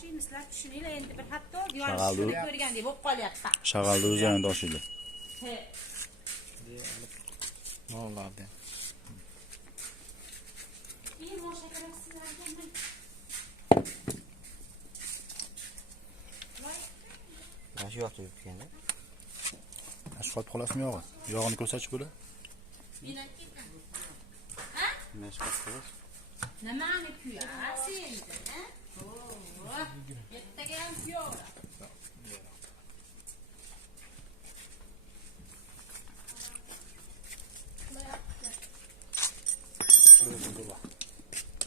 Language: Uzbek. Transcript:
toshiymiz, sizlar tushuninglar endi bir hatto Shag'aldu. yuvarishib ko'rgandek bo'lib qolyapti. Shag'alni o'zi ham toshiydi. He. Nolarda. Keyin o'sha sizlarga Mana shu yoqda yuribganda. Ash qolib qolasizmi yog'i? Yog'ini ko'rsatib bo'la. Ha? Mashqat Nimani kuyasiz endi, ha? Oh, ertaga ham kuyaver.